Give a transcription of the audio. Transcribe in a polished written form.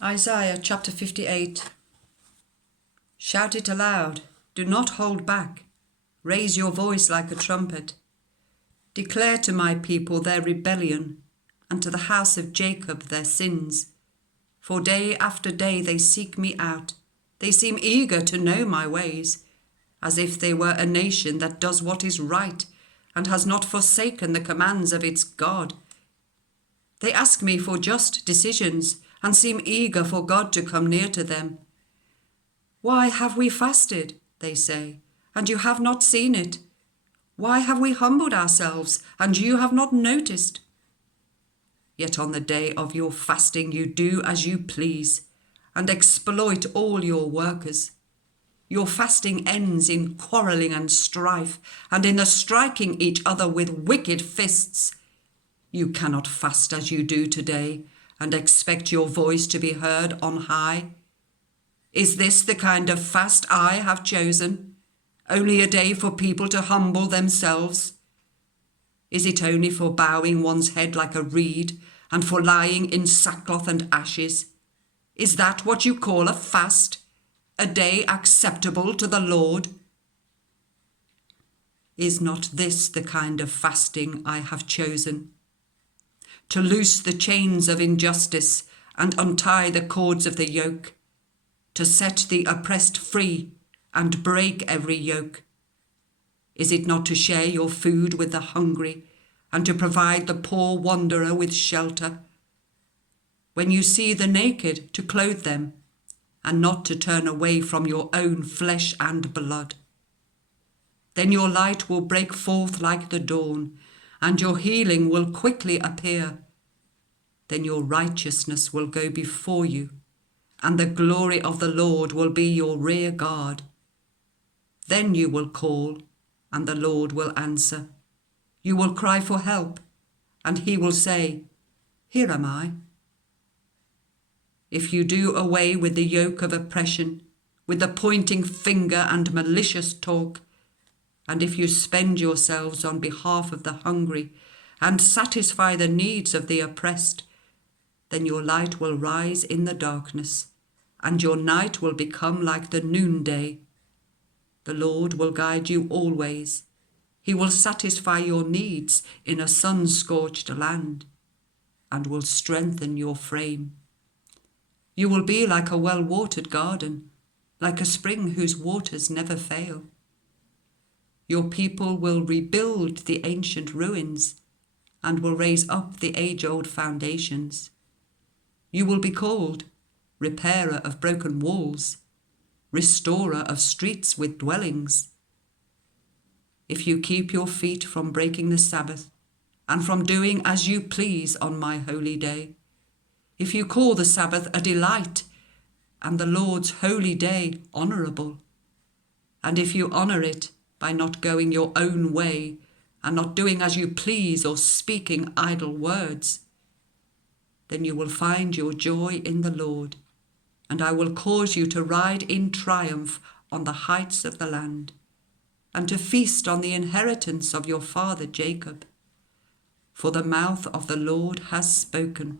Isaiah chapter 58. Shout it aloud, do not hold back. Raise your voice like a trumpet. Declare to my people their rebellion, and to the house of Jacob their sins. For day after day they seek me out. They seem eager to know my ways, as if they were a nation that does what is right and has not forsaken the commands of its God. They ask me for just decisions and seem eager for God to come near to them. Why have we fasted, they say, and you have not seen it? Why have we humbled ourselves, and you have not noticed? Yet on the day of your fasting you do as you please, and exploit all your workers. Your fasting ends in quarrelling and strife, and in the striking each other with wicked fists. You cannot fast as you do today, and expect your voice to be heard on high. Is this the kind of fast I have chosen? Only a day for people to humble themselves? Is it only for bowing one's head like a reed and for lying in sackcloth and ashes? Is that what you call a fast? A day acceptable to the Lord? Is not this the kind of fasting I have chosen? To loose the chains of injustice and untie the cords of the yoke, to set the oppressed free and break every yoke? Is it not to share your food with the hungry and to provide the poor wanderer with shelter? When you see the naked, to clothe them, and not to turn away from your own flesh and blood? Then your light will break forth like the dawn, and your healing will quickly appear. Then your righteousness will go before you, and the glory of the Lord will be your rear guard. Then you will call, and the Lord will answer. You will cry for help, and he will say, Here am I. If you do away with the yoke of oppression, with the pointing finger and malicious talk, and if you spend yourselves on behalf of the hungry and satisfy the needs of the oppressed, then your light will rise in the darkness, and your night will become like the noonday. The Lord will guide you always. He will satisfy your needs in a sun-scorched land, and will strengthen your frame. You will be like a well-watered garden, like a spring whose waters never fail. Your people will rebuild the ancient ruins and will raise up the age-old foundations. You will be called repairer of broken walls, restorer of streets with dwellings. If you keep your feet from breaking the Sabbath and from doing as you please on my holy day, if you call the Sabbath a delight and the Lord's holy day honourable, and if you honour it by not going your own way and not doing as you please or speaking idle words, then you will find your joy in the Lord, and I will cause you to ride in triumph on the heights of the land, and to feast on the inheritance of your father Jacob. For the mouth of the Lord has spoken.